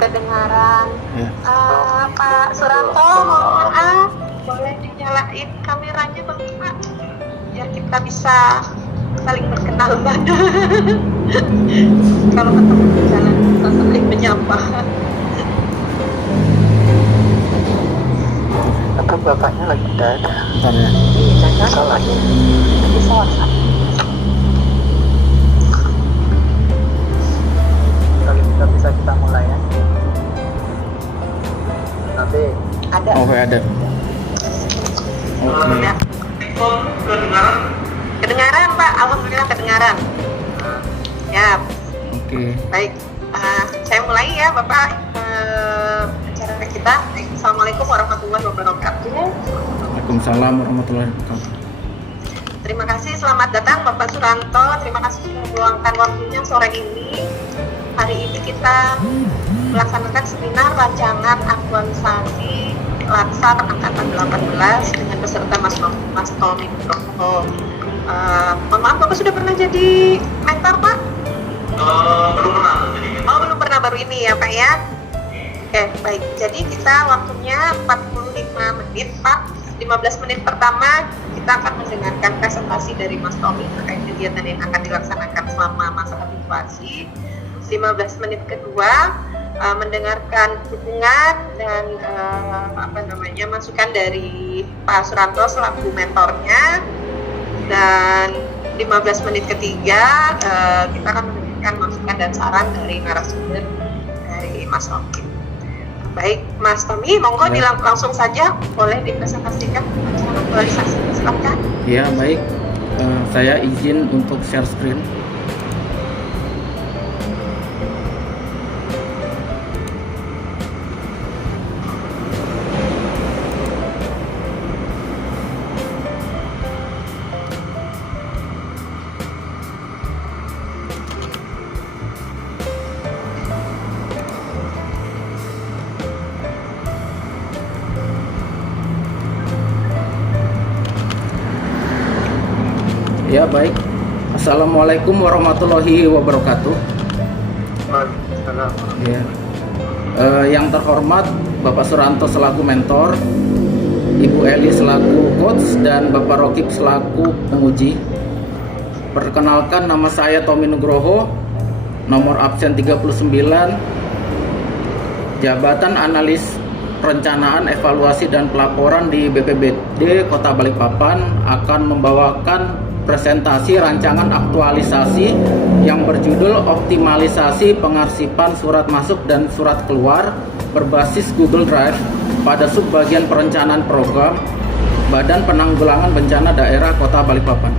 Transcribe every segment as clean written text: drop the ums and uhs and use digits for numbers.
kedengaran. Ya. Pak Suranto, mohon maaf, boleh dinyalain kameranya Bapak, biar kita bisa saling berkenal Mbak. Kalau ketemu di jalan kita saling menyapa. Atau bapaknya lagi tidak ada. Bentar ya. Iya, Salah. bisa WhatsApp. Kalau bisa kita mulai ya. Nanti Ada. Oke, ada. Oke. Ya. Kedengaran Pak, alhamdulillah kedengaran. Ya, Oke. baik. Saya mulai ya Bapak acara kita. Assalamualaikum warahmatullahi wabarakatuh. Waalaikumsalam warahmatullahi wabarakatuh. Terima kasih, selamat datang Bapak Suranto. Terima kasih sudah meluangkan waktunya sore ini. Hari ini kita melaksanakan seminar rancangan aktualisasi Latsar Angkatan 18 dengan peserta Mas Tommy Nugroho. Mohon maaf, Bapak sudah pernah jadi mentor Pak? Belum pernah jadi. Oh, belum pernah, baru ini ya Pak ya? Oke, baik. Jadi kita waktunya 45 menit Pak. 15 menit pertama kita akan mendengarkan presentasi dari Mas Tommy terkait kegiatan yang akan dilaksanakan selama masa habituasi. 15 menit kedua mendengarkan dukungan dan masukan dari Pak Suranto selaku mentornya. Dan 15 menit ketiga kita akan mendengarkan masukan dan saran dari narasumber dari Mas Tommy. Baik, Mas Tommy, monggo Ya. langsung saja boleh dipresentasikan aktualisasi, silakan. Ya, baik. Saya izin untuk share screen. Ya, baik. Assalamualaikum warahmatullahi wabarakatuh. Waalaikumsalam. Ya. Yang terhormat Bapak Suranto selaku mentor, Ibu Eli selaku coach, dan Bapak Rokib selaku penguji. Perkenalkan, nama saya Tommy Nugroho, nomor absen 39, jabatan analis perencanaan, evaluasi, dan pelaporan di BPBD Kota Balikpapan, akan membawakan presentasi rancangan aktualisasi yang berjudul optimalisasi pengarsipan surat masuk dan surat keluar berbasis Google Drive pada subbagian perencanaan program Badan Penanggulangan Bencana Daerah Kota Balikpapan.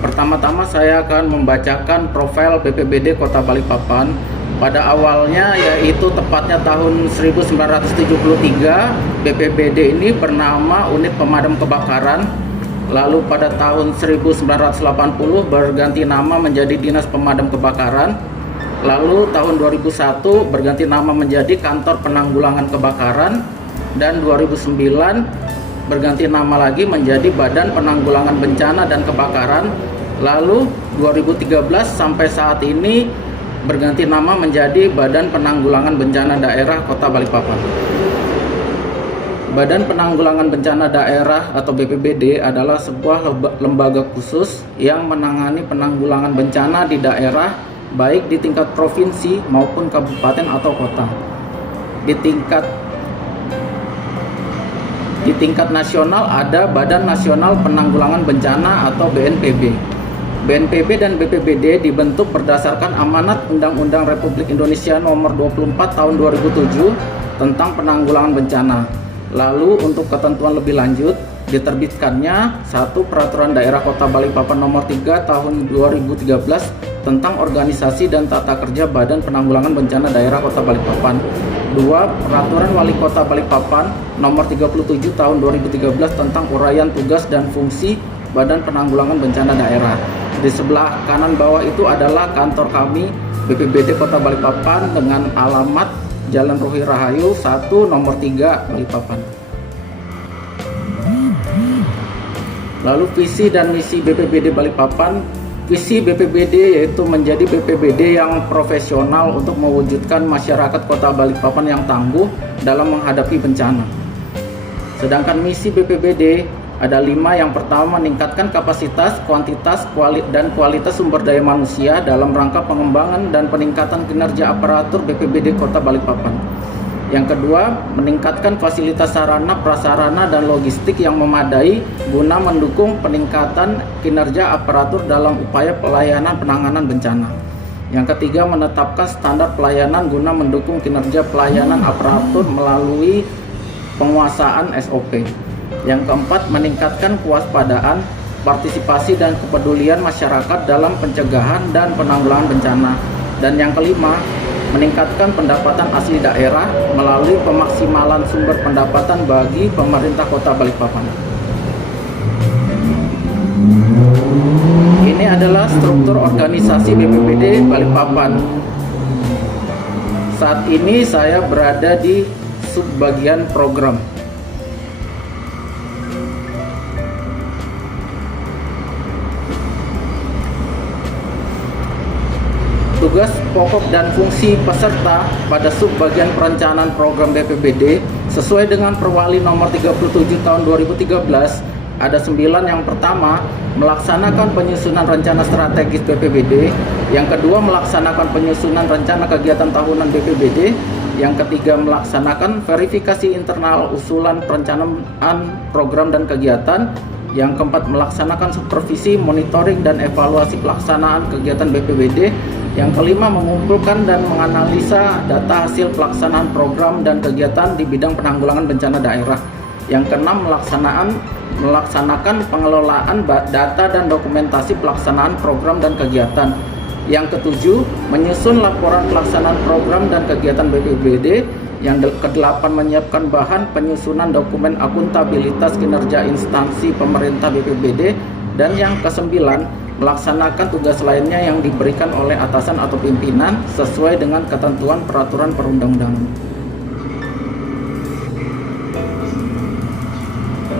Pertama-tama saya akan membacakan profil BPBD Kota Balikpapan. Pada awalnya, yaitu tepatnya tahun 1973, BPBD ini bernama Unit Pemadam Kebakaran. Lalu pada tahun 1980 berganti nama menjadi Dinas Pemadam Kebakaran. Lalu tahun 2001 berganti nama menjadi Kantor Penanggulangan Kebakaran. Dan 2009 berganti nama lagi menjadi Badan Penanggulangan Bencana dan Kebakaran. Lalu 2013 sampai saat ini berganti nama menjadi Badan Penanggulangan Bencana Daerah Kota Balikpapan. Badan Penanggulangan Bencana Daerah atau BPBD adalah sebuah lembaga khusus yang menangani penanggulangan bencana di daerah, baik di tingkat provinsi maupun kabupaten atau kota. Di tingkat nasional ada Badan Nasional Penanggulangan Bencana atau BNPB. BNPB dan BPBD dibentuk berdasarkan amanat Undang-Undang Republik Indonesia Nomor 24 Tahun 2007 tentang penanggulangan bencana. Lalu untuk ketentuan lebih lanjut, diterbitkannya satu Peraturan Daerah Kota Balikpapan Nomor 3 Tahun 2013 tentang organisasi dan tata kerja Badan Penanggulangan Bencana Daerah Kota Balikpapan. 2. Peraturan Wali Kota Balikpapan Nomor 37 Tahun 2013 tentang uraian tugas dan fungsi Badan Penanggulangan Bencana Daerah. Di sebelah kanan bawah itu adalah kantor kami BPBD Kota Balikpapan dengan alamat Jalan Ruhi Rahayu 1 nomor 3 Balikpapan. Lalu visi dan misi BPBD Balikpapan Visi BPBD yaitu menjadi BPBD yang profesional untuk mewujudkan masyarakat Kota Balikpapan yang tangguh dalam menghadapi bencana. Sedangkan misi BPBD ada 5. Yang pertama, meningkatkan kapasitas, kuantitas, dan kualitas sumber daya manusia dalam rangka pengembangan dan peningkatan kinerja aparatur BPBD Kota Balikpapan. Yang kedua, meningkatkan fasilitas sarana, prasarana, dan logistik yang memadai guna mendukung peningkatan kinerja aparatur dalam upaya pelayanan penanganan bencana. Yang ketiga, menetapkan standar pelayanan guna mendukung kinerja pelayanan aparatur melalui penguasaan SOP. Yang keempat, meningkatkan kewaspadaan, partisipasi, dan kepedulian masyarakat dalam pencegahan dan penanggulangan bencana. Dan yang kelima, meningkatkan pendapatan asli daerah melalui pemaksimalan sumber pendapatan bagi pemerintah Kota Balikpapan. Ini adalah struktur organisasi BPBD Balikpapan. Saat ini saya berada di subbagian program. Tugas pokok dan fungsi peserta pada subbagian perencanaan program BPBD sesuai dengan Perwali nomor 37 tahun 2013 ada 9. Yang pertama, melaksanakan penyusunan rencana strategis BPBD. Yang kedua, melaksanakan penyusunan rencana kegiatan tahunan BPBD. Yang ketiga, melaksanakan verifikasi internal usulan perencanaan program dan kegiatan. Yang keempat, melaksanakan supervisi, monitoring, dan evaluasi pelaksanaan kegiatan BPBD. Yang kelima, mengumpulkan dan menganalisa data hasil pelaksanaan program dan kegiatan di bidang penanggulangan bencana daerah. Yang keenam, melaksanakan pengelolaan data dan dokumentasi pelaksanaan program dan kegiatan. Yang ketujuh, menyusun laporan pelaksanaan program dan kegiatan BPBD. Yang kedelapan, menyiapkan bahan penyusunan dokumen akuntabilitas kinerja instansi pemerintah BPBD. Dan yang kesembilan, melaksanakan tugas lainnya yang diberikan oleh atasan atau pimpinan sesuai dengan ketentuan peraturan perundang-undangan.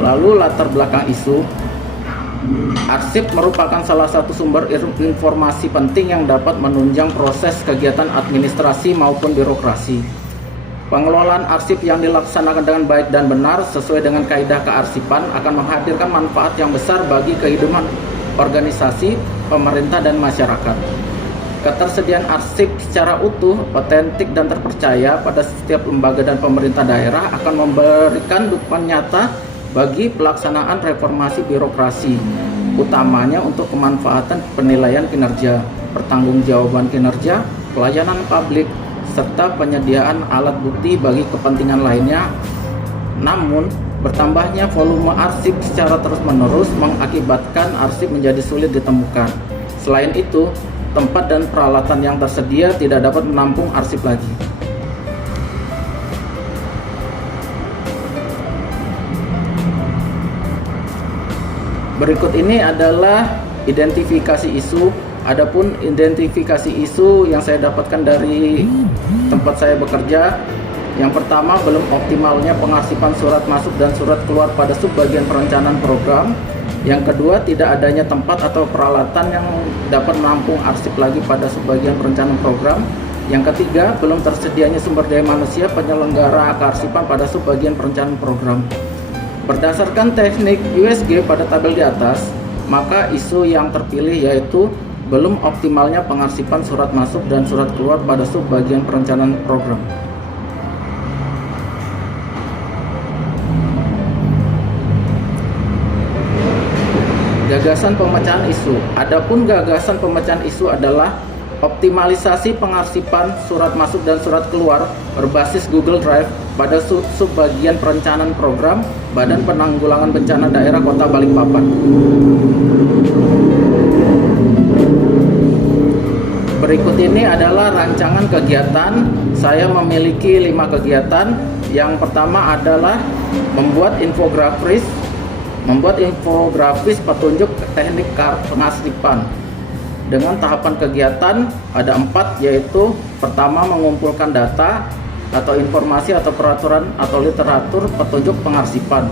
Lalu latar belakang isu. Arsip merupakan salah satu sumber informasi penting yang dapat menunjang proses kegiatan administrasi maupun birokrasi. Pengelolaan arsip yang dilaksanakan dengan baik dan benar sesuai dengan kaidah kearsipan akan menghadirkan manfaat yang besar bagi kehidupan organisasi, pemerintah, dan masyarakat. Ketersediaan arsip secara utuh, otentik, dan terpercaya pada setiap lembaga dan pemerintah daerah akan memberikan dukungan nyata bagi pelaksanaan reformasi birokrasi, utamanya untuk kemanfaatan penilaian kinerja, pertanggungjawaban kinerja, pelayanan publik, serta penyediaan alat bukti bagi kepentingan lainnya. Namun, bertambahnya volume arsip secara terus-menerus mengakibatkan arsip menjadi sulit ditemukan. Selain itu, tempat dan peralatan yang tersedia tidak dapat menampung arsip lagi. Berikut ini adalah identifikasi isu. Adapun identifikasi isu yang saya dapatkan dari tempat saya bekerja, yang pertama, belum optimalnya pengarsipan surat masuk dan surat keluar pada subbagian perencanaan program. Yang kedua, tidak adanya tempat atau peralatan yang dapat menampung arsip lagi pada subbagian perencanaan program. Yang ketiga, belum tersedianya sumber daya manusia penyelenggara kearsipan pada subbagian perencanaan program. Berdasarkan teknik USG pada tabel di atas, maka isu yang terpilih yaitu belum optimalnya pengarsipan surat masuk dan surat keluar pada subbagian perencanaan program. Gagasan pemecahan isu. Adapun gagasan pemecahan isu adalah optimalisasi pengarsipan surat masuk dan surat keluar berbasis Google Drive pada subbagian perencanaan program Badan Penanggulangan Bencana Daerah Kota Balikpapan. Berikut ini adalah rancangan kegiatan. Saya memiliki 5 kegiatan. Yang pertama adalah membuat infografis petunjuk teknik pengarsipan. Dengan tahapan kegiatan ada 4, yaitu pertama, mengumpulkan data atau informasi atau peraturan atau literatur petunjuk pengarsipan.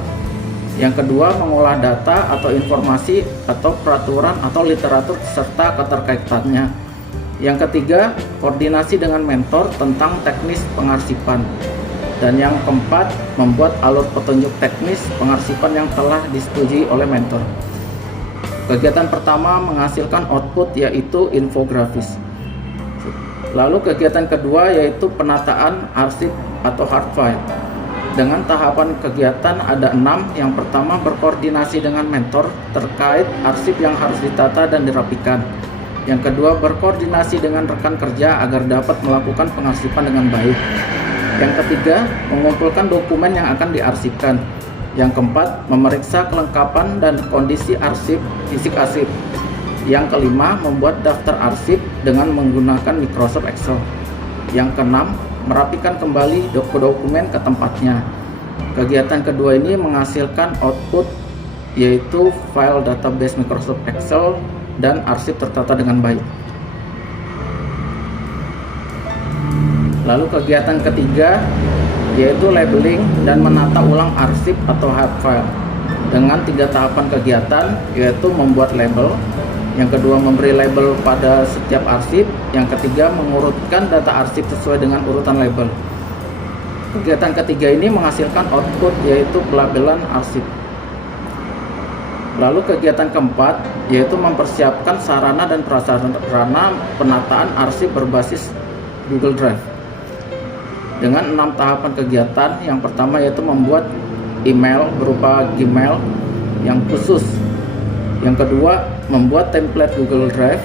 Yang kedua, mengolah data atau informasi atau peraturan atau literatur serta keterkaitannya. Yang ketiga, koordinasi dengan mentor tentang teknis pengarsipan. Dan yang keempat, membuat alur petunjuk teknis pengarsipan yang telah disetujui oleh mentor. Kegiatan pertama menghasilkan output yaitu infografis. Lalu kegiatan kedua yaitu penataan arsip atau hard file. Dengan tahapan kegiatan ada 6. Yang pertama, berkoordinasi dengan mentor terkait arsip yang harus ditata dan dirapikan. Yang kedua, berkoordinasi dengan rekan kerja agar dapat melakukan pengarsipan dengan baik. Yang ketiga, mengumpulkan dokumen yang akan diarsipkan. Yang keempat, memeriksa kelengkapan dan kondisi arsip, fisik arsip. Yang kelima, membuat daftar arsip dengan menggunakan Microsoft Excel. Yang keenam, merapikan kembali dokumen ke tempatnya. Kegiatan kedua ini menghasilkan output yaitu file database Microsoft Excel dan arsip tertata dengan baik. Lalu kegiatan ketiga yaitu labeling dan menata ulang arsip atau hard file dengan 3 tahapan kegiatan, yaitu membuat label. Yang kedua, memberi label pada setiap arsip. Yang ketiga, mengurutkan data arsip sesuai dengan urutan label. Kegiatan ketiga ini menghasilkan output yaitu pelabelan arsip. Lalu kegiatan keempat yaitu mempersiapkan sarana dan prasarana penataan arsip berbasis Google Drive dengan 6 tahapan kegiatan. Yang pertama yaitu membuat email berupa Gmail yang khusus. Yang kedua, membuat template Google Drive.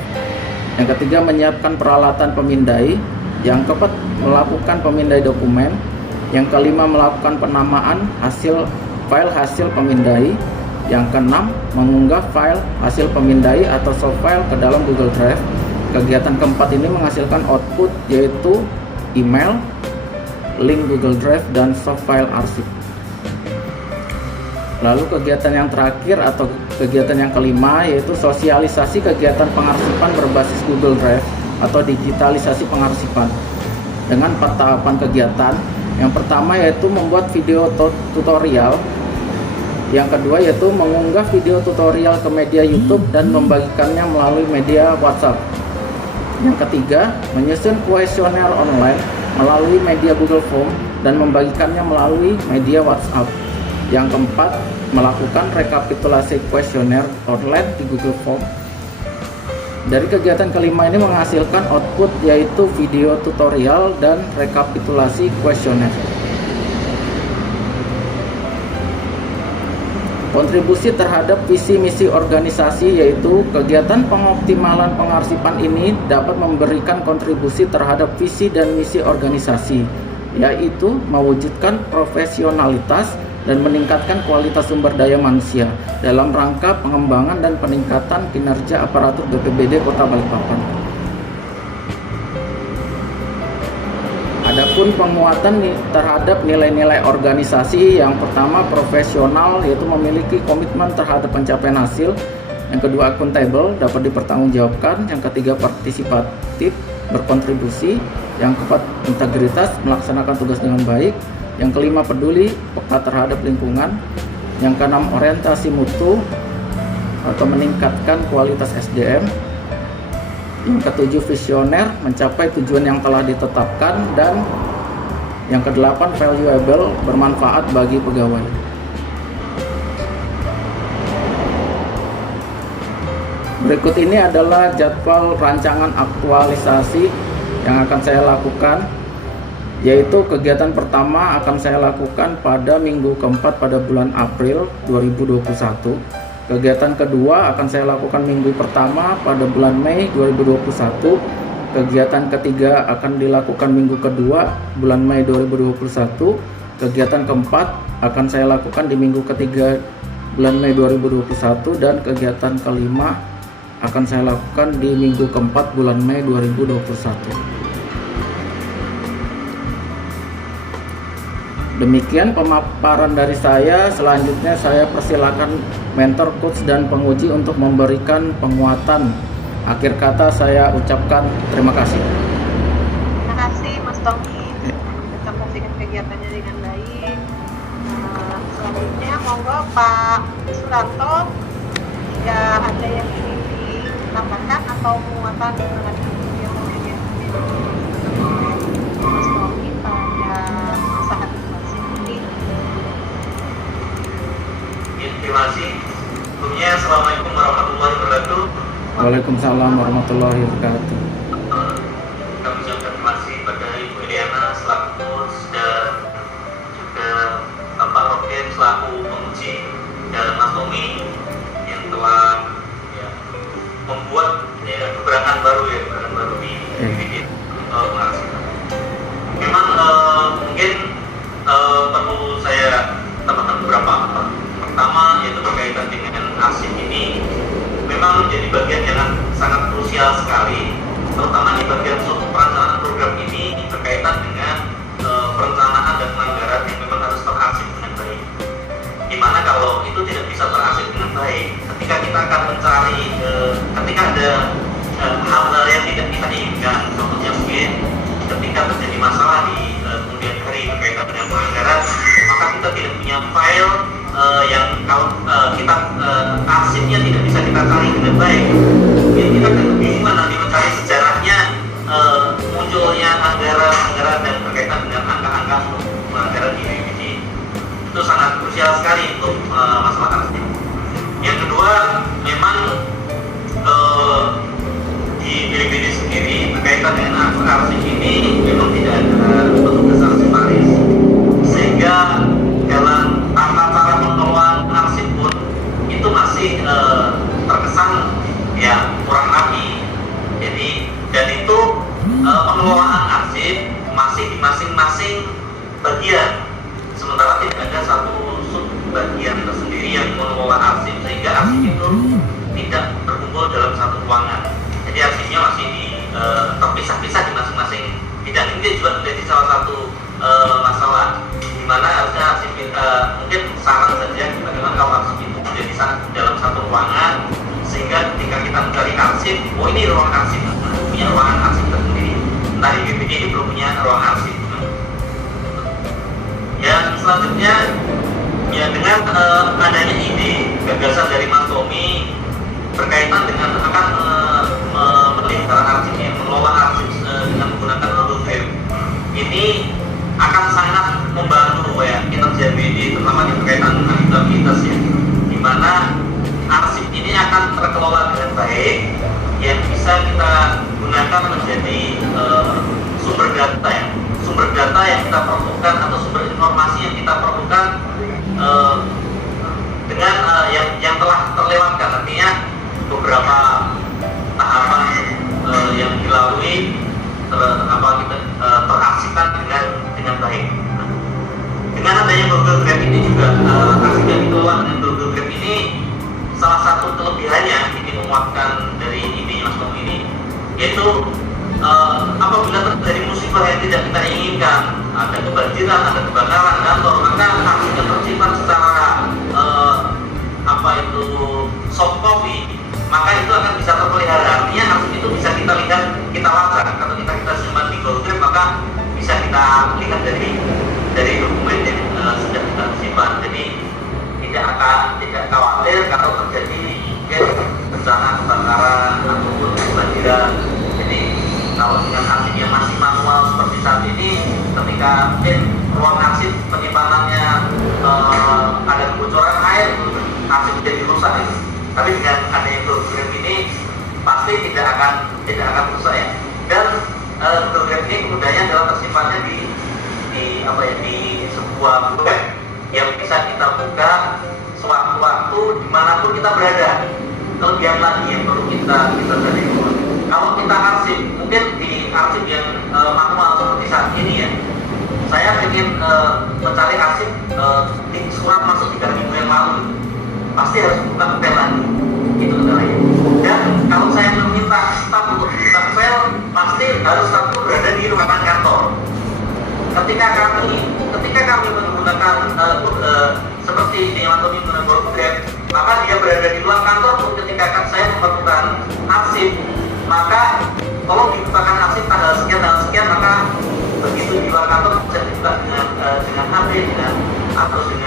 Yang ketiga, menyiapkan peralatan pemindai. Yang keempat, melakukan pemindai dokumen. Yang kelima, melakukan penamaan file hasil pemindai. Yang keenam, mengunggah file hasil pemindai atau soft file ke dalam Google Drive. Kegiatan keempat ini menghasilkan output yaitu email, link Google Drive, dan soft file arsip. Lalu kegiatan yang terakhir atau kegiatan yang kelima yaitu sosialisasi kegiatan pengarsipan berbasis Google Drive atau digitalisasi pengarsipan dengan 4 tahapan kegiatan. Yang pertama yaitu membuat video tutorial. Yang kedua yaitu mengunggah video tutorial ke media YouTube dan membagikannya melalui media WhatsApp. Yang ketiga, menyusun kuesioner online melalui media Google Form dan membagikannya melalui media WhatsApp. Yang keempat, melakukan rekapitulasi kuesioner online di Google Form. Dari kegiatan kelima ini menghasilkan output yaitu video tutorial dan rekapitulasi kuesioner. Kontribusi terhadap visi misi organisasi yaitu kegiatan pengoptimalan pengarsipan ini dapat memberikan kontribusi terhadap visi dan misi organisasi, yaitu mewujudkan profesionalitas dan meningkatkan kualitas sumber daya manusia dalam rangka pengembangan dan peningkatan kinerja aparatur BPBD Kota Balikpapan. Adapun penguatan terhadap nilai-nilai organisasi, yang pertama profesional yaitu memiliki komitmen terhadap pencapaian hasil, yang kedua akuntabel dapat dipertanggungjawabkan, yang ketiga partisipatif berkontribusi, yang keempat integritas melaksanakan tugas dengan baik, yang kelima peduli peka terhadap lingkungan, yang keenam orientasi mutu atau meningkatkan kualitas SDM, yang ketujuh visioner mencapai tujuan yang telah ditetapkan, dan yang kedelapan valuable bermanfaat bagi pegawai. Berikut ini adalah jadwal rancangan aktualisasi yang akan saya lakukan, yaitu kegiatan pertama akan saya lakukan pada minggu keempat pada bulan April 2021. Kegiatan kedua akan saya lakukan minggu pertama pada bulan Mei 2021. Kegiatan ketiga akan dilakukan minggu kedua bulan Mei 2021. Kegiatan keempat akan saya lakukan di minggu ketiga bulan Mei 2021, dan kegiatan kelima akan saya lakukan di minggu keempat bulan Mei 2021. Demikian pemaparan dari saya. Selanjutnya saya persilakan mentor, coach, dan penguji untuk memberikan penguatan. Akhir kata saya ucapkan terima kasih. Terima kasih Mas Tommy, menyampaikan kegiatannya dengan baik. Selanjutnya monggo Pak Suranto, jika ada yang ingin ditambahkan atau penguatan terhadap yang Mas Tommy pada masa administrasi ini. Terima kasih. Sebelumnya, Assalamualaikum warahmatullahi wabarakatuh. Waalaikumsalam warahmatullahi wabarakatuh. Kami ucapkan terima kasih pada Ibu Eliana selaku coach dan juga Bapak Roken selaku penguji dan Mas Tommy yang telah membuat gebrakan baru di bikin mengasih. Memang mungkin perlu saya tambahkan beberapa hal. Pertama yaitu berkaitan dengan arsip ini memang menjadi bagian yang sangat krusial sekali, terutama di bagian suatu perencanaan program ini berkaitan dengan perencanaan dan penganggaran yang memang harus terarsip dengan baik. Dimana kalau itu tidak bisa terarsip dengan baik, ketika kita akan mencari, ketika ada hal-hal yang tidak kita inginkan, contohnya mungkin ketika terjadi masalah di kemudian hari berkaitan dengan penganggaran, maka kita tidak punya file yang kalau kita arsipnya tidak bisa kita cari dengan baik, mungkin kita akan kebingungan nanti mencari sejarahnya munculnya anggaran dan berkaitan dengan angka-angka penganggaran di BPD. Itu sangat krusial sekali untuk masalah arsip. Yang kedua, memang di BPD sendiri berkaitan dengan arsip ini memang tidak ada petugas arsiparis, sehingga dalam tata cara pengelolaan arsip pun itu masih terkesan ya kurang rapi. Jadi dan itu pengelolaan arsip masih di masing-masing bagian, sementara tidak ada satu sub bagian tersendiri yang mengelola arsip, sehingga arsip itu tidak berkumpul dalam satu ruangan. Jadi arsipnya masih terpisah-pisah di masing-masing bidang. Ini juga menjadi salah satu masalah di mana harusnya arsip mungkin saran saja bagaimana kalau arsip itu menjadi dalam satu ruangan, sehingga ketika kita mencari arsip, oh ini ruang arsip, punya ruangan arsip tersendiri. Nah di BPD ini belum punya ruang arsip. Yang selanjutnya ya dengan adanya ide gagasan dari Mas Tommy berkaitan dengan akan melihara arsip, mengelola arsip dengan menggunakan hologram, ini akan sangat membantu ya kinerja BPD, terutama di berkaitan dengan akuntabilitas ya, di mana arsip ini akan terkelola dengan baik, yang bisa kita gunakan menjadi sumber data yang kita perlukan atau sumber informasi yang kita perlukan dengan yang telah terlewatkan. Artinya beberapa tahapan yang dilalui kita terarsipkan dengan baik. Dengan adanya Google Drive ini juga arsip yang dikelola dengan Google Drive ini salah satu kelebihannya ini menguatkan dari ide Mas Tommy ini, yaitu apabila terjadi musibah yang tidak kita inginkan, ada kebanjiran, ada kebakaran kantor, maka arsipnya tersimpan secara soft copy, maka itu akan bisa terpelihara. Artinya arsip itu bisa kita lihat, kita lacak, atau kita simpan di Google Drive, maka bisa kita lihat dari dokumen yang sudah kita simpan. Jadi tidak khawatir kalau terjadi bencana kebakaran ataupun kebanjiran. Jadi kalau dengan arsip yang masih manual seperti saat ini, ketika mungkin ruang arsip penyimpanannya ada kebocoran air, arsip jadi rusak ya. Tapi dengan adanya program ini pasti tidak akan rusak ya. Dan program ini kemudiannya adalah tersimpannya di sebuah web yang bisa kita buka sewaktu-waktu dimanapun kita berada. Kelebihan lagi yang perlu kita cari. Kalau kita arsip, mungkin di arsip yang manual seperti saat ini ya, saya ingin mencari arsip di surat masuk 3 minggu yang lalu, pasti harus buka file lagi, itu kendalanya. Dan kalau saya meminta staf untuk buka file, pasti harus satu berada di ruangan kantor. Ketika kami menggunakan seperti ini atau menggunakan program, maka dia berada di luar kantor pun ketika saya memerlukan arsip, maka tolong dibukakan arsip tanggal sekian, maka begitu di luar kantor bisa dibuka dengan HP atau dengan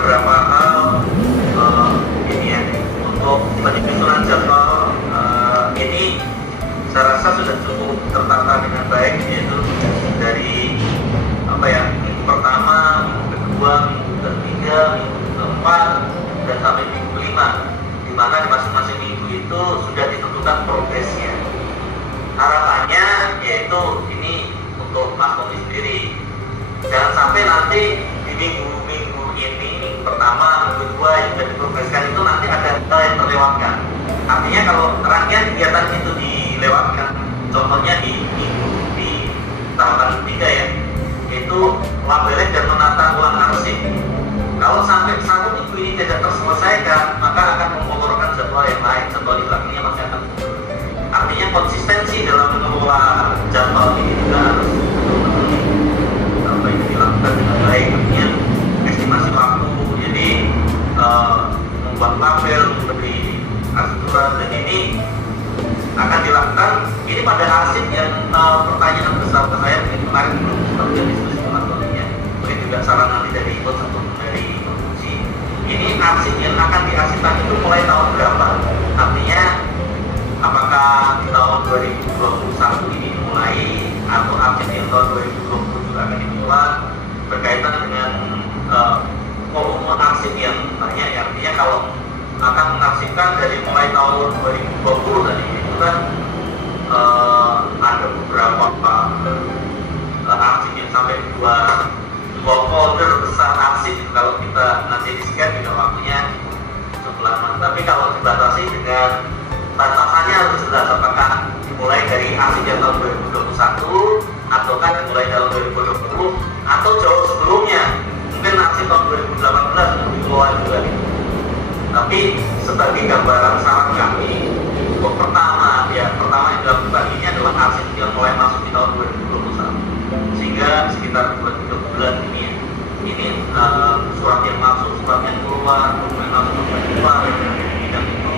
beberapa hal ini ya, untuk penyusunan jadwal ini saya rasa sudah cukup tertata dengan baik, yaitu dari apa ya, minggu pertama, minggu kedua, minggu ketiga, minggu keempat, dan sampai minggu kelima, di mana di masing-masing minggu itu sudah ditentukan progresnya. Harapannya yaitu ini untuk Mas Tommy sendiri, jangan sampai nanti di minggu-minggu ini, minggu pertama, minggu kedua yang sudah diprogreskan itu nanti ada hal yang terlewatkan. Artinya kalau rangkaian kegiatan itu dilewatkan, contohnya di tahapan ketiga ya, itu labeling dan menata ulang arsip. Kalau sampai satu minggu ini tidak terselesaikan, maka akan mempengaruhi jadwal yang lain, jadwal di belakangnya masih akan mundur. Artinya konsistensi dalam mengelola jadwal ini juga harus dilakukan dengan baik. Artinya estimasi waktu, jadi membuat label, memberi aturan, dan ini akan dilakukan. Ini pada arsip yang pertanyaan besar saya mungkin kemarin belum sempat diskusi dengan Tony, mungkin juga saran nanti dari ikut atau dari produksi. Ini arsip yang akan diarsipkan itu mulai tahun berapa? Artinya apakah di tahun 2021 ini dimulai, atau arsip yang tahun 2020 juga akan dimulai, berkaitan dengan volume arsip yang banyak ya. Artinya kalau akan mengarsipkan dari mulai tahun 2020 tadi itu kan ada beberapa arsip yang sampai dua folder besar arsip. Kalau kita nanti di scan juga waktunya cukup lama. Tapi kalau dibatasi dengan batasannya harus jelas, apakah dimulai dari arsip yang tahun 2021 atau kan dimulai tahun 2020 atau jauh sebelumnya, mungkin arsip tahun 2018 sudah dikelola juga gitu. Tapi sebagai gambaran saran kami, untuk pertama yang dilakukan ini adalah arsip yang mulai masuk di tahun 2021, sehingga sekitar 2-3 bulan ini ya, ini surat yang masuk, surat yang keluar, dokumen masuk, dokumen keluar, dan itu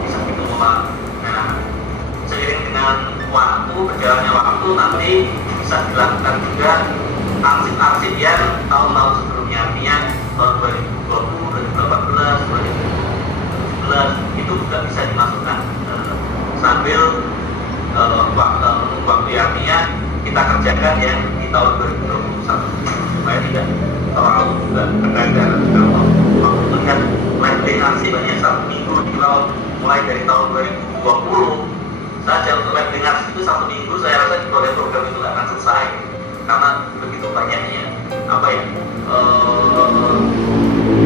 bisa dikelola. Nah, seiring dengan waktu, berjalannya waktu, nanti bisa dilakukan juga arsip-arsip yang tahun-tahun sebelumnya, artinya tahun 2020, 2018, 2019 itu juga bisa dimasukkan sambil waktu artinya kita kerjakan yang di tahun 2021 supaya tidak terlalu juga terkadang kalau waktu itu kan landing arsip hanya 1 minggu di tahun, mulai dari tahun 2020 saja untuk landing arsip itu 1 minggu, saya rasa di program itu akan selesai karena begitu banyaknya apa ya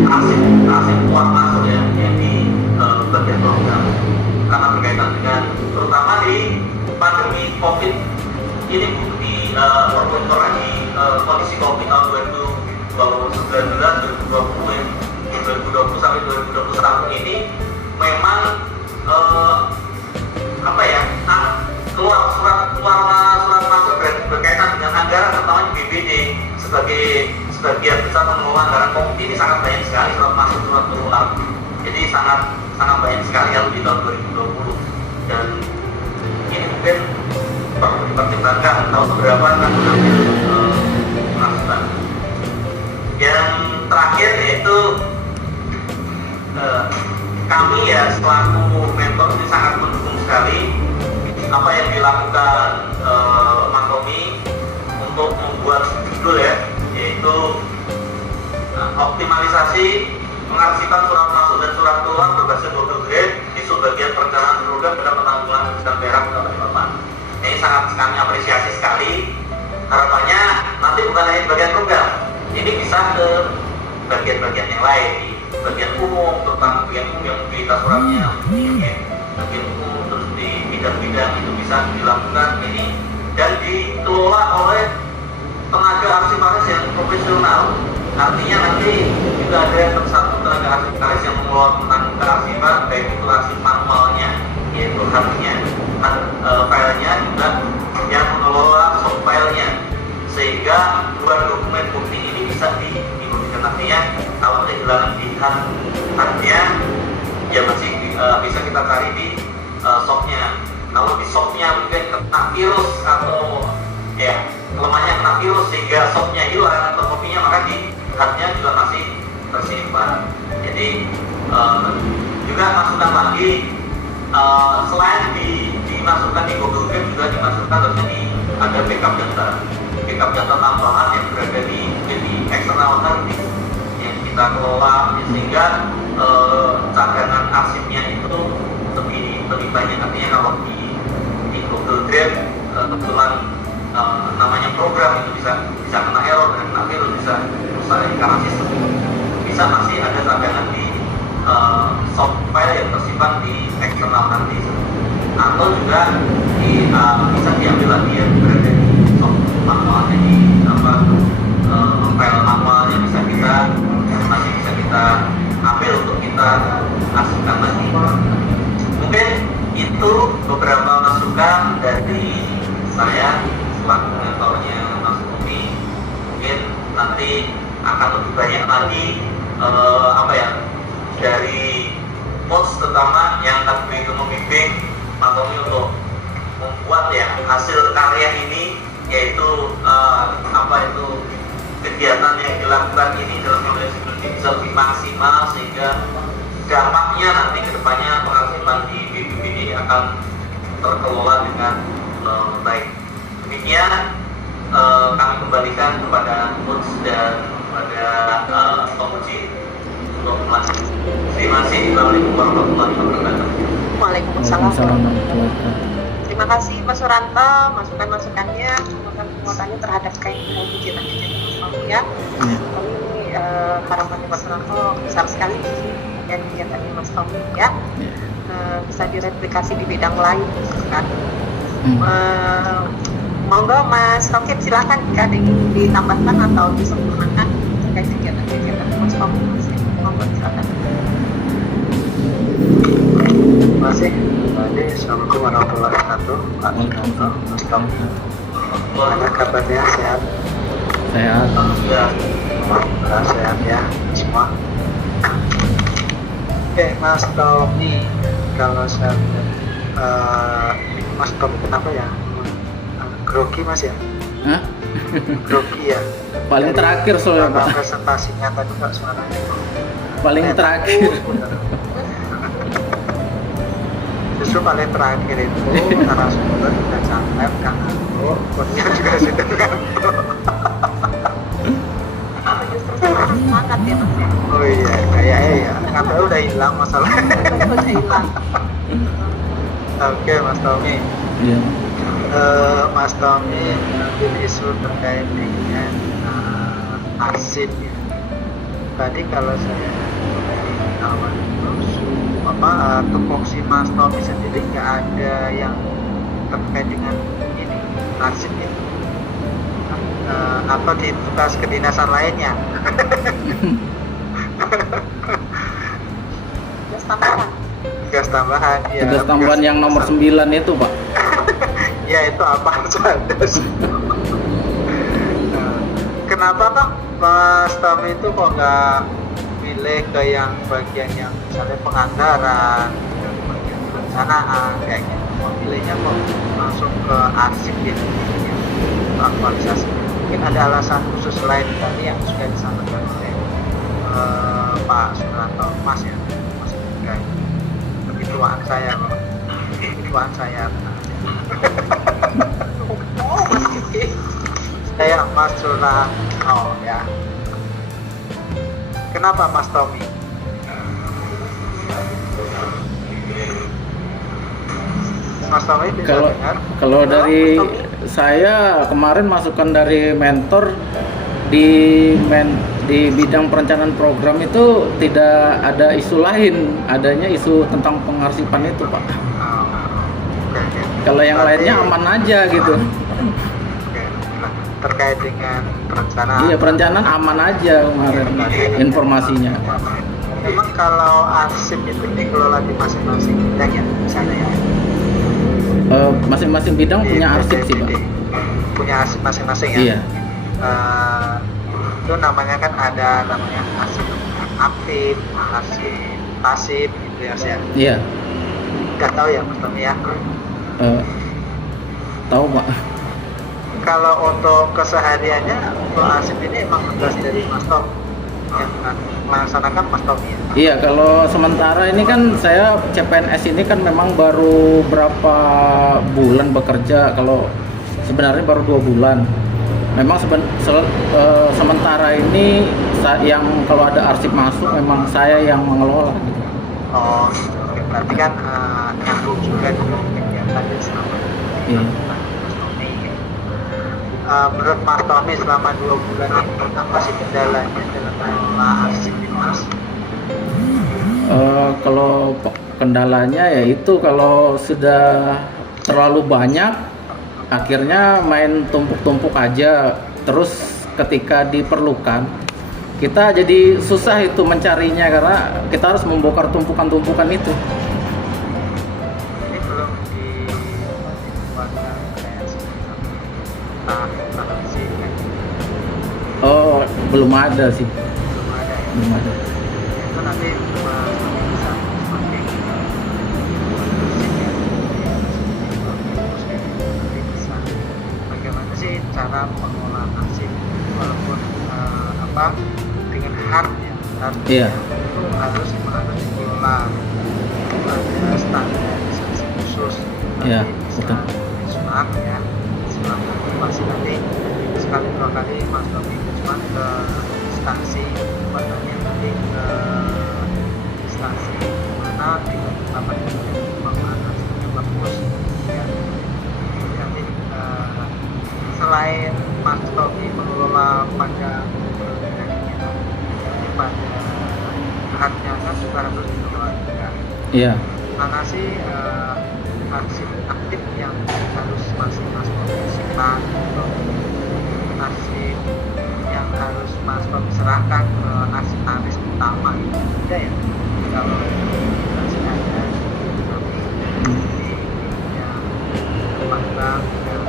arsip uang masuk ya yang di bagian program, karena berkaitan dengan terutama di pandemi COVID ini di perputaran di kondisi COVID tahun 2019, 2020 ya, 2020 sampai 2021 ini memang apa ya, keluar surat masuk berkaitan dengan anggaran, terutama di BPD sebagian besar pengelola anggaran COVID ini sangat banyak sekali surat masuk, surat keluar. Jadi sangat banyak sekali yang di tahun 2020, dan ini mungkin perlu dipertimbangkan tahun berapa akan mengambil masukan. Yang terakhir yaitu kami ya selaku mentor ini sangat mendukung sekali apa yang dilakukan Mas Tommy untuk membuat judul ya, yaitu optimalisasi pengarsipan surat masuk dan surat keluar berbasis Google Grade di subbagian perencanaan program pada penanggulangan bencana daerah Kota Balikpapan. Ini sangat kami apresiasi sekali. Harapannya nanti bukan hanya di bagian program, ini bisa ke bagian-bagian yang lain, di bagian umum, terutama bagian umum yang mobilitas suratnya, bagian umum, terus di bidang-bidang itu bisa dilakukan ini dan dikelola oleh tenaga arsiparis yang profesional. Artinya nanti juga ada satu tenaga arsiparis yang mengelola tentang kearsipan, baik itu arsip manualnya, yaitu hardnya, filenya, juga yang mengelola soft filenya, sehingga dua dokumen bukti ini bisa dibuktikan. Artinya kalau kehilangan di hardnya ya masih bisa kita cari di softnya. Kalau di softnya mungkin kena virus atau ya kelemahannya kena virus sehingga softnya hilang atau kopinya, maka di hardnya juga masih tersimpan. Jadi juga masukkan lagi selain dimasukkan di Google Drive juga dimasukkan harusnya ada backup data tambahan yang berada di eksternal hard disk yang kita kelola, sehingga cadangan arsipnya itu lebih banyak. Artinya kalau di Google Drive kebetulan namanya program itu bisa kena error, dan kena error bisa rusak karena sistem, bisa masih ada cadangan di software yang tersimpan di eksternal hard disk, atau juga bisa diambil lagi yang berada di software manualnya, di file manualnya masih bisa kita ambil untuk kita arsipkan lagi. Mungkin itu beberapa masukan dari saya selaku mentornya Mas Tommy. Mungkin nanti akan lebih banyak lagi dari coach terutama yang akan begitu membimbing Mas Tommy untuk membuat hasil karya ini, yaitu kegiatan yang dilakukan ini dalam komunitas bisa lebih maksimal, sehingga dampaknya nanti ke depannya pengarsipan di BPBD akan terkelola dengan baik. Demikian kami kembalikan kepada coach dan kepada penguji untuk melanjutkan. Terima kasih. Assalamualaikum warahmatullahi wabarakatuh. Waalaikumsalam. Waalaikumsalam. Terima kasih Pak Suranto, masukan-masukannya, penguatannya terhadap kegiatan Mas Tommy ya. Kami harapan Pak Suranto besar sekali dan kegiatan Mas Tommy ya. Bisa direplikasi di bidang lain kan. Monggo Mas Rokit, silakan jika ada yang ditambahkan atau disempurnakan terkait kegiatan Mas Tommy. Monggo silakan. Terima kasih. Assalamualaikum warahmatullahi wabarakatuh. Pak Suranto, Mas Tommy. Bagaimana kabarnya? Sehat? Sehat. Alhamdulillah sehat ya semua. Oke, Mas Tommy, kalau saya Mas Tommy kenapa ya? Grogi Mas ya? Hah? Grogi ya? Paling terakhir soalnya Pak. Presentasinya tadi Pak suaranya. Paling terakhir. Justru paling terakhir itu narasumber sudah capek, ngantuk, coachnya juga sudah ngantuk. Justru semangat ya Mas ya. Oh iya, kayaknya ya. Ngantuknya udah hilang masalahnya. Udah hilang. Oke, Mas Tommy. Iya. Mas Tommy mengambil isu terkait dengan arsip ya. Tadi kalau saya dari awal itu tupoksi Mas Tommy sendiri nggak ada yang terkait dengan ini arsip ya. Atau di tugas kedinasan lainnya. Tugas tambahan ya. Tugas tambahan yang nomor 9 itu Pak. Ya itu apa saja sih. Kenapa Pak Mas Tommy itu kok nggak pilih ke yang bagian yang misalnya penganggaran, bagian perencanaan kayak gitu? Kok pilihnya kok langsung ke arsip gitu, yang aktualisasi? Mungkin ada alasan khusus lain tadi yang sudah disampaikan oleh Pak Suranto, Mas ya, Mas juga. Ketuaan saya Pak, ketuaan saya. Oh Mas Kiki. Saya Mas Suranto ya. Kenapa Mas Tommy? Mas Tommy bisa dengar? Kalau dari saya kemarin masukan dari mentor di bidang perencanaan program itu tidak ada isu lain, adanya isu tentang pengarsipan itu Pak. Oke. Kalau yang lainnya aman aja gitu. Oke. Nah, terkait dengan perencanaan. Iya, perencanaan aman aja kemarin informasinya. Memang kalau arsip itu dikelola di masing-masing bidang ya, misalnya ya. Masing-masing bidang Di punya arsip sih Pak. BPBD. Punya arsip masing-masing ya. Iya. Itu namanya kan ada namanya arsip aktif, arsip pasif gitu ya Mas ya. Iya. Nggak tahu ya Mas Tommy ya. Tahu Pak. Kalau untuk kesehariannya untuk arsip ini emang tugas dari Mas Tom. yang melaksanakan Mas Tommy ya? Iya, kalau sementara ini kan saya CPNS ini kan memang baru berapa bulan bekerja. Kalau sebenarnya baru 2 bulan. Memang sementara ini yang kalau ada arsip masuk memang saya yang mengelola gitu. Oh, oke. Berarti kan nyambung juga dengan kegiatan yang selama ini Iya. dilakukan Mas Tommy. Menurut Mas Tommy selama 2 bulan ini apa sih kendalanya dalam mengelola arsip ini, Mas? Kalau kendalanya ya itu kalau sudah terlalu banyak akhirnya main tumpuk-tumpuk aja, terus ketika diperlukan kita jadi susah itu mencarinya karena kita harus membongkar tumpukan-tumpukan itu. Ini belum dibuatkan kayak semacam tahapan sih kan? Oh, belum ada sih, Belum ada ya? belum ada. Itu nanti Mas Tommy bisa semakin nanti bisa bagaimana sih cara pengelolaan arsip walaupun dengan hard ya Iya. itu harus dikelola, itu ada standarisasi khusus Iya, nanti bisa betul. benchmark ya, benchmark nanti pasti nanti sekali 2 kali Mas Tommy benchmark ke instansi namanya nanti ke instansi mana tingkat pertama pengelolaan arsipnya bagus ya. Nanti selain Mas Tommy mengelola pada pada hardnya kan juga harus dikelola juga. Iya. Mana sih arsip aktif yang harus masih Mas Tommy simpan atau arsip yang harus Mas Tommy serahkan ke arsip utama itu ada ya? Kalau masih ada tapi yang panggang dan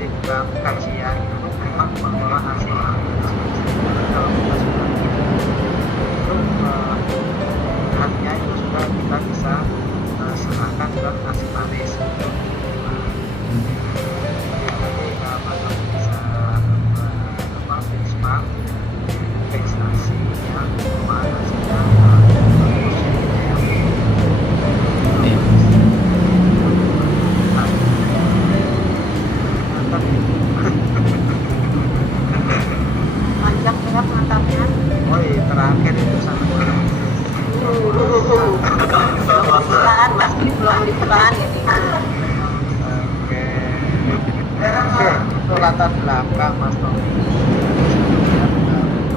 litbang kajian itu memang mengelola arsip kalau kita sudah itu haknya itu sudah kita bisa serahkan ke arsip Anis. Jadi Mas Tommy bisa benchmark ke instansi yang pengelolaan arsipnya bagus ya. Iya. Panjang ya pengantarnya. Oh iya, terakhir itu sama orang. Bukaan Mas, ini belum dibukaan ini. Oke. Oke, itu latar belakang Mas Tommy.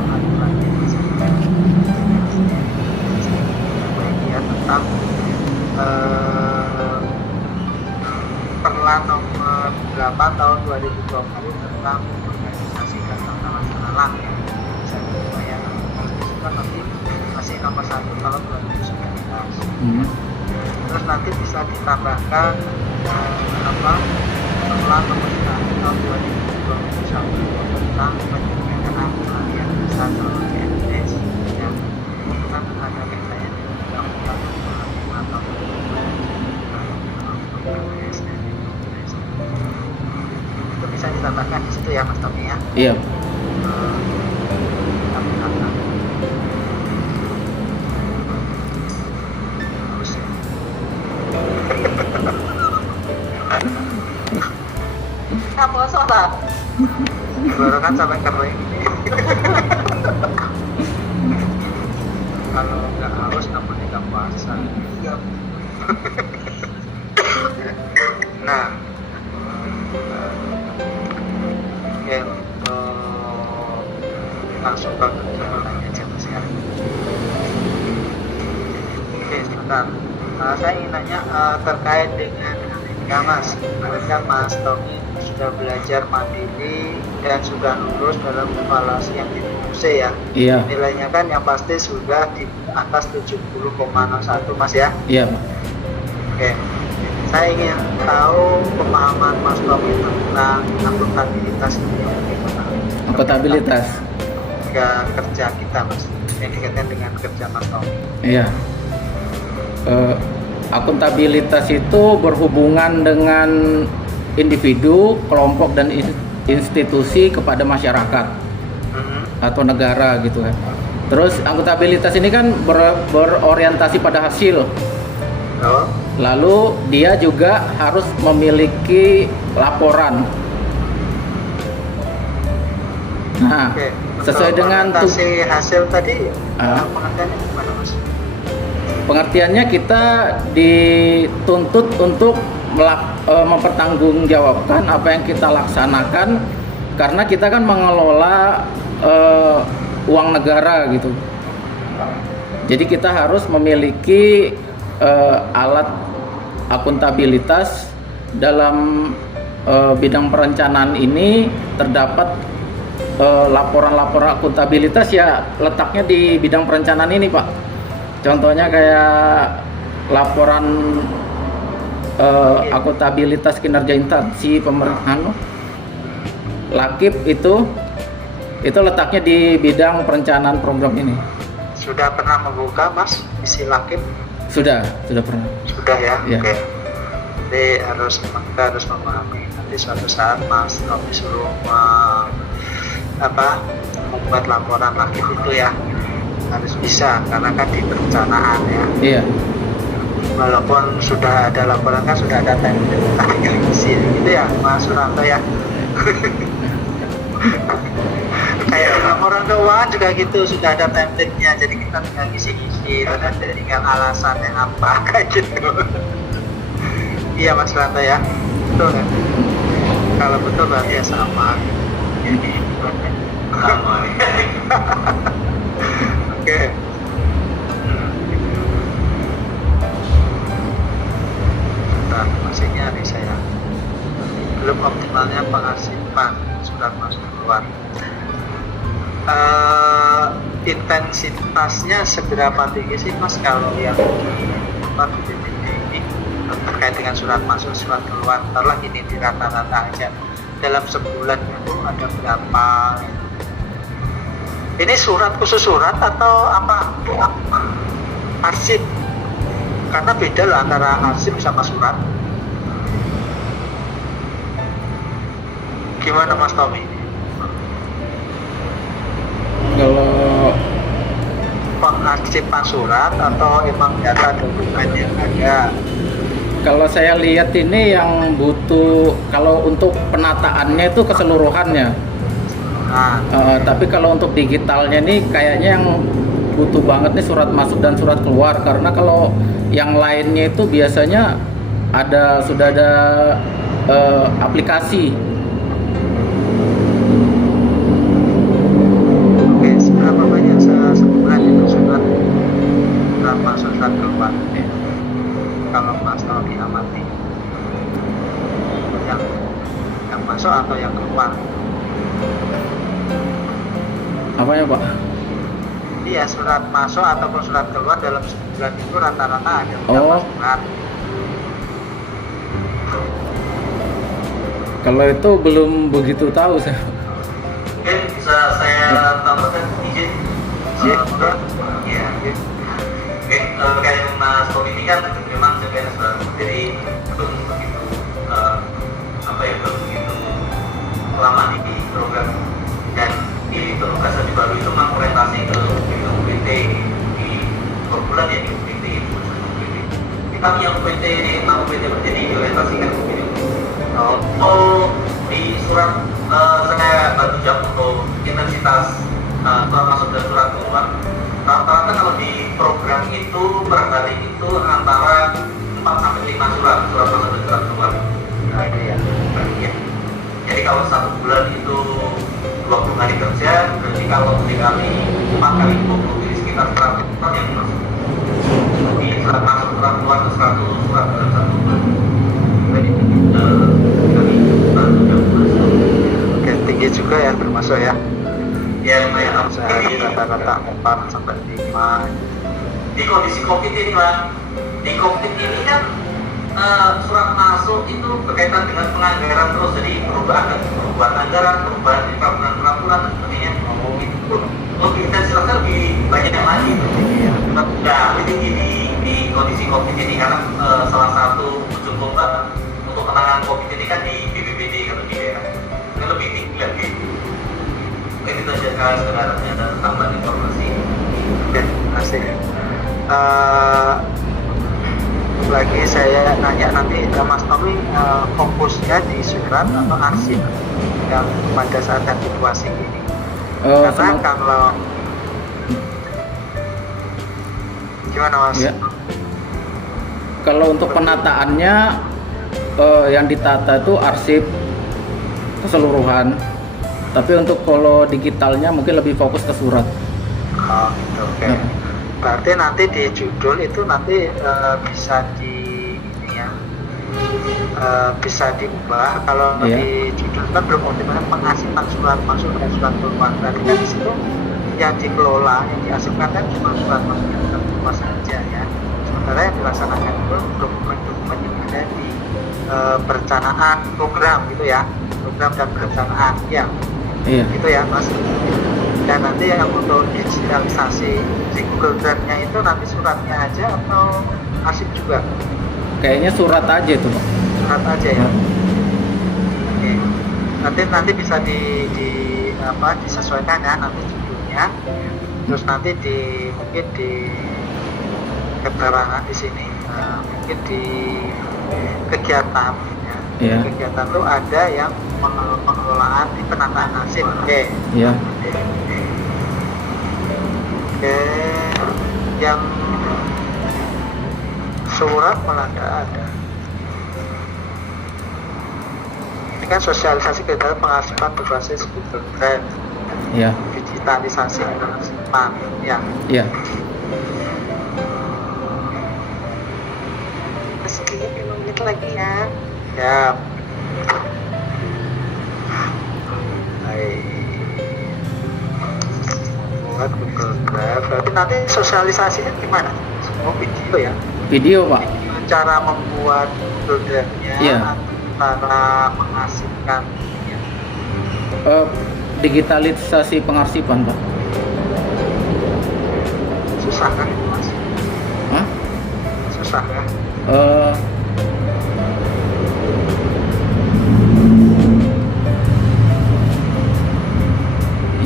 Aturannya di sini. Ya tentang Perlan nomor 8 tahun 2020 tentang organisasi dan tata laksana ya. Bisa dibayar. Itu kan nanti masih nomor 1 tahun 2019. Terus nanti bisa ditambahkan Perlan nomor 1 tahun 2021 tentang penyelenggaraan pelatihan dasar calon PNS yang itu kan ada kaitannya dengan undang-undang nomor 5 tahun 2019 itu bisa ditambahkan di situ ya Mas Tommy ya. Iya. Bagus ya. Kamu soal Baru kan sampai kering ini. Kalau nggak haus namanya nggak puasa. Nah, oke untuk langsung ke pertanyaan aja Mas ya. Oke sebentar, saya ingin nanya terkait dengan ya Mas, kan Mas Tommy sudah belajar mandiri dan sudah lulus dalam evaluasi yang di UC ya. Iya. Nilainya kan yang pasti sudah di atas 70,01 Mas ya. Iya, Pak. Oke, saya ingin tahu pemahaman Mas Tommy tentang akuntabilitas ini bagaimana? Akuntabilitas. Kerja kita Mas, yang dikaitkan dengan kerja Mas Tommy. Iya. Akuntabilitas itu berhubungan dengan individu, kelompok dan institusi kepada masyarakat. atau negara gitu kan. Terus akuntabilitas ini kan berorientasi pada hasil. Oh, Lalu dia juga harus memiliki laporan. Nah, oke. sesuai Untuk dengan orientasi hasil tadi, Ah. pengertiannya gimana Mas? pengertiannya kita dituntut untuk mempertanggungjawabkan apa yang kita laksanakan karena kita kan mengelola uang negara gitu. Jadi kita harus memiliki alat akuntabilitas dalam bidang perencanaan ini. Terdapat laporan-laporan akuntabilitas ya letaknya di bidang perencanaan ini, Pak. Contohnya kayak laporan akuntabilitas kinerja instansi pemerintahan, LAKIP itu letaknya di bidang perencanaan program ini. Sudah pernah membuka Mas isi LAKIP? Sudah pernah. Sudah ya? Iya. Oke. Jadi kita harus memahami nanti suatu saat Mas Tommy suruh membuat laporan LAKIP itu ya harus bisa karena kan di perencanaan ya. Iya. Walaupun sudah ada laporan kan sudah ada template tapi nggak isi gitu ya Mas Suranto ya. Kayak laporan keuangan juga gitu sudah ada template-nya jadi kita tinggal isi-isi dan ada tinggal alasannya apa kayak gitu. Iya Mas Suranto ya, betul kan? Kalau betul berarti ya sama. Jadi Sama nih. oke. Bentar, masih nyari saya. Belum optimalnya pengasipan surat masuk keluar. Intensitasnya seberapa tinggi sih Mas kalau yang di BPD ini terkait dengan surat masuk surat keluar? Taruhlah ini di rata-rata aja dalam sebulan itu ada berapa? Ini surat khusus surat atau apa? Arsip? Karena beda lah antara arsip sama surat. Gimana Mas Tommy? Kalau Pengarsipan surat atau emang data dokumen yang ada? kalau saya lihat ini yang butuh kalau untuk penataannya itu keseluruhannya. Nah, Tapi kalau untuk digitalnya nih kayaknya yang butuh banget nih surat masuk dan surat keluar karena kalau yang lainnya itu biasanya sudah ada aplikasi. oke, seberapa banyak sebulan itu surat masuk surat keluar? Kalau Mas Tommy amati yang masuk atau yang keluar? Apa ya, Pak? Iya, surat masuk ataupun surat keluar dalam sebulan itu rata-rata ada berapa Oh. surat? Kalau itu belum begitu tahu saya. Mungkin bisa saya tambahkan izin. Izin, Ya. Oke, kayak Mas Tommy ini kan memang sebenarnya sudah jadi belum begitu belum begitu lama di program dan di penugasan di baru itu memang orientasi ke UPT di per bulan ya di UPT itu kita punya UPT jadi diorientasikan ke UPT. Oh, di surat saya bantu jawab untuk intensitas surat masuk dan surat keluar. Rata-rata kalau di program itu per hari itu antara 4 sampai 5 surat masuk dan surat keluar. Nah, itu ya. Jadi kalau satu bulan itu 20 hari kerja, berarti kalau dikali 4 kali 20 jadi sekitar 100 surat yang masuk. Jadi surat masuk surat keluar itu 100 surat dalam satu bulan. Jadi kami bantu jawab. Oke, tinggi juga ya termasuk ya. Ya lumayan. Sehari rata-rata 4 sampai 5. Di kondisi COVID ini Pak, di COVID ini kan surat masuk itu berkaitan dengan penganggaran terus, jadi perubahan anggaran, perubahan peraturan dan sebagainya. Itu lebih intensitasnya lebih banyak lagi. Nah, ini di kondisi COVID ini karena salah satu ujung tombak untuk penanganan COVID ini kan di BPBD atau di daerah. Ini lebih tinggi lagi. Mungkin itu aja Kak, sebenarnya ada tambahan informasi. Oke, asik. Lagi saya nanya nanti Mas Tommy, fokusnya di surat atau arsip yang pada saat evaluasi ini? Karena kalau gimana Mas? Ya. Kalau untuk penataannya yang ditata itu arsip keseluruhan. Tapi untuk kalau digitalnya mungkin lebih fokus ke surat. Oh, gitu, oke. Berarti nanti di judul itu nanti bisa ini ya, bisa diubah. Kalau di judul kan belum optimal pengasipan surat masuk dan surat keluar. Berarti kan di situ yang dikelola, yang diasipkan kan cuma surat masuk dan surat keluar saja ya. Sementara yang dilaksanakan itu dokumen-dokumen yang ada di perencanaan program gitu ya, program dan perencanaan ya. Iya. Gitu ya Mas. Dan nanti yang untuk digitalisasi di Google Drive-nya itu nanti suratnya aja atau arsip juga? Kayaknya surat aja itu, Pak. Surat aja ya. Oke. Nanti bisa disesuaikan ya nanti judulnya. Terus nanti mungkin di keterangan di sini mungkin di kegiatan ya. Iya. Kegiatan itu ada yang pengelolaan di penataan arsip. Oke. Iya. Oke, yang surat malah nggak ada. Ini kan sosialisasi kegiatan pengarsipan berbasis Google Drive. Iya. Digitalisasi pengarsipan, ya. Iya. Masih 5 menit lagi ya. Ya. Baik. Buat Google Drive. Berarti nanti sosialisasinya gimana? Semua video ya? Video, Pak. Cara membuat Google Drive-nya, Iya. cara mengasihkan ya. Digitalisasi pengarsipan, Pak. Susah kan Mas? Hah? Susah kan?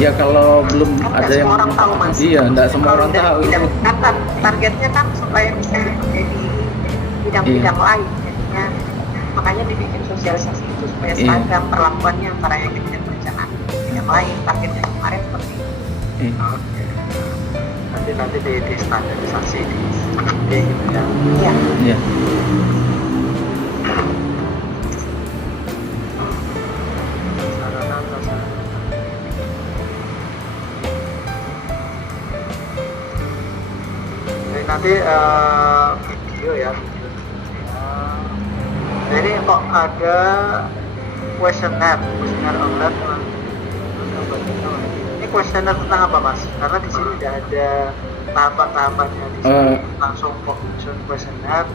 Ya kalau belum Kan ada nggak yang semua orang tahu, Mas. Iya, enggak semua Kalau orang dari tahu bidang- itu. kan targetnya kan supaya bisa dipakai di bidang-bidang lain, jadinya makanya dibikin sosialisasi itu supaya Iya. seragam perlakuannya antara yang di bidang perencanaan dan bidang lain. Targetnya kemarin seperti itu. Iya. Oke. Nanti di standarisasi di gitu ya. Iya. Iya. Jadi nanti video ya. Jadi kok ada kuesioner online. Ini kuesioner tentang apa Mas? Karena di sini tidak ada tahapan-tahapannya di sini, langsung kuesioner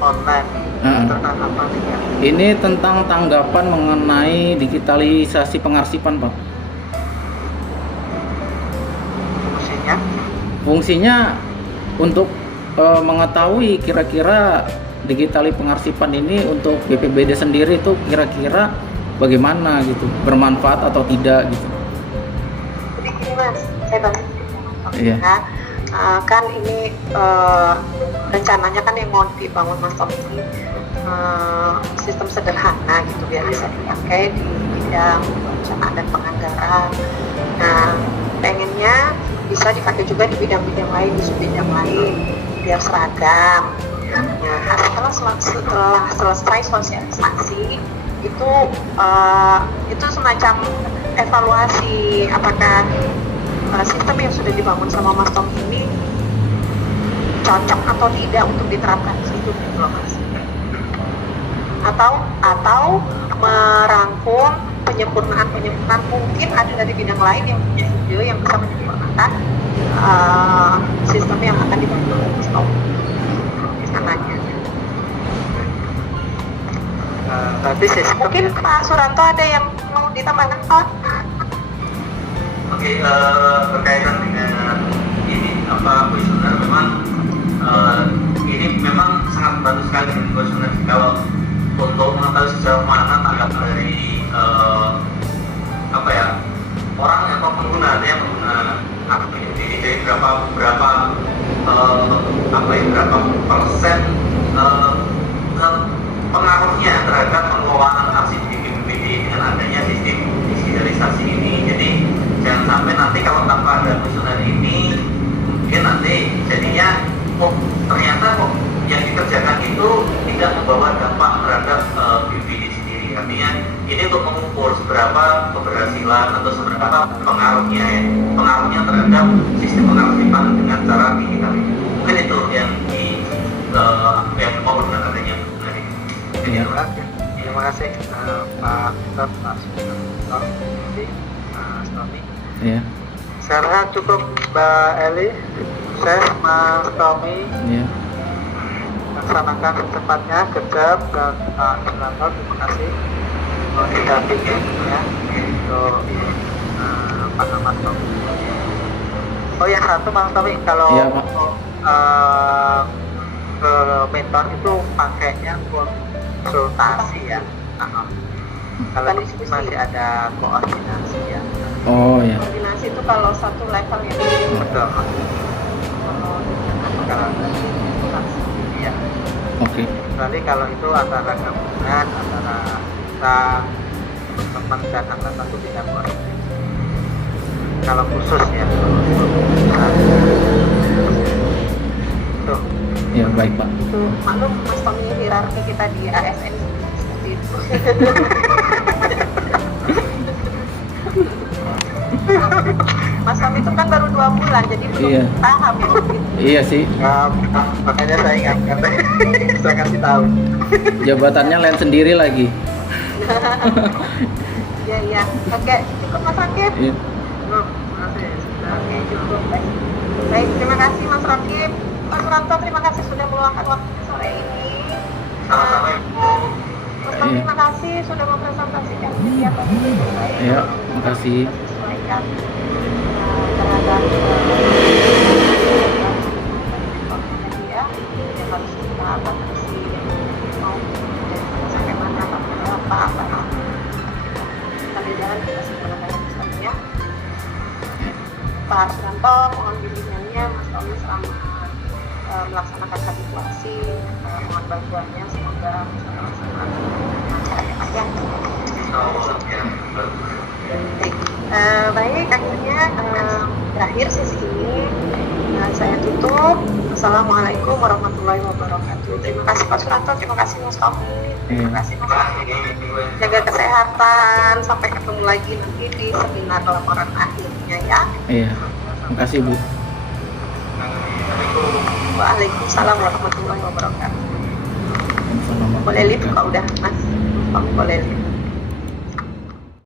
online. Tentang apa nih ya? Ini tentang tanggapan mengenai digitalisasi pengarsipan, Pak. Fungsinya? Fungsinya untuk mengetahui kira-kira digitali pengarsipan ini untuk BPBD sendiri itu kira-kira bagaimana gitu, bermanfaat atau tidak gitu. Jadi gini Mas, saya bantu. Iya. Kan ini rencananya kan yang mau dibangun Mas Tom ini sistem sederhana gitu biar bisa dipakai di bidang perencanaan dan penganggaran. Nah, pengennya bisa dipakai juga di bidang-bidang lain, di sub-bidang lain biar seragam. Nah, setelah selesai sosialisasi itu semacam evaluasi apakah sistem yang sudah dibangun sama Mas Tom ini cocok atau tidak untuk diterapkan di situ gitu loh Mas. Atau merangkum penyempurnaan mungkin ada dari bidang lain yang punya ide yang bisa menyempurnakan sistem yang akan dibangun oleh Mas Tom. Misalnya. Tapi sistem Mungkin Pak Suranto ada yang mau ditambahkan? Oh. Oke, berkaitan dengan ini kuesioner memang ini memang sangat membantu sekali dengan kuesioner kalau untuk mengetahui sejauh mana tanggapan dari orang atau pengguna jadi berapa berapa persen pengaruhnya terhadap pengelolaan arsip di BPBD dengan adanya sistem digitalisasi ini. Jadi jangan sampai nanti kalau tanpa ada kuesioner ini mungkin nanti jadinya ternyata yang dikerjakan itu tidak membawa dampak terhadap BPBD sendiri. Artinya ini untuk mengukur seberapa keberhasilan atau seberapa pengaruhnya terhadap sistem pengarsipan dengan cara digital ini. Mungkin itu yang yang mau dengan adanya. Terima kasih Pak Dr. Pak Suminto, Mas Tommy. Iya. Saya rasa cukup Mbak Eli, Chef, Mas Tommy. Iya. Laksanakan secepatnya kerja dan Pak Suminto, terima kasih didampingi ya untuk Pak Mas Tommy. Oh yang satu Mas Tommy, kalau Iya, Pak. ke mentor itu pakainya konsultasi ya. Kalau di sini masih ada koordinasi ya. Oh ya. Koordinasi itu kalau satu level ya. Betul. Kalau ya. Oke. Kecuali kalau itu antara gabungan antara kita teman dan angkatan itu bisa koordinasi. Kalau khusus ya. Tuh. Ya baik Pak. Itu maklum Mas Tommy hierarki kita di ASN seperti itu. Mas Tommy itu kan baru 2 bulan jadi belum Iya. paham ya. Iya sih. Makanya saya ingatkan. Saya kasih tahu. Jabatannya lain sendiri lagi. Iya iya. Oke, cukup Mas Rakib. Iya. Oke, cukup. Baik, terima kasih Mas Rakib. Mas Suranto, terima kasih sudah meluangkan waktu sore ini. Sama-sama Ibu. Mas Tommy, terima kasih sudah mempresentasikan kegiatan ini. Baik. Iya, makasih. Sesuaikan terhadap media yang harus kita batasi mau sampai mana apa sambil jalan kita sebenarnya ya. Pak Suranto mohon bimbingannya Mas Tommy selama melaksanakan habituasi, mohon bantuannya semoga bisa melaksanakan ya. Baik, akhirnya terakhir sesi ini saya tutup. Assalamualaikum warahmatullahi wabarakatuh. Terima kasih Pak Suranto, terima kasih Mas Tommy, terima kasih Mas Tommy. Jaga kesehatan, sampai ketemu lagi nanti di seminar laporan akhirnya ya. Iya. Makasih Bu. Waalaikumsalam warahmatullahi wabarakatuh. Assalamualaikum. Boleh lift kok udah Mas Tommy, boleh lift.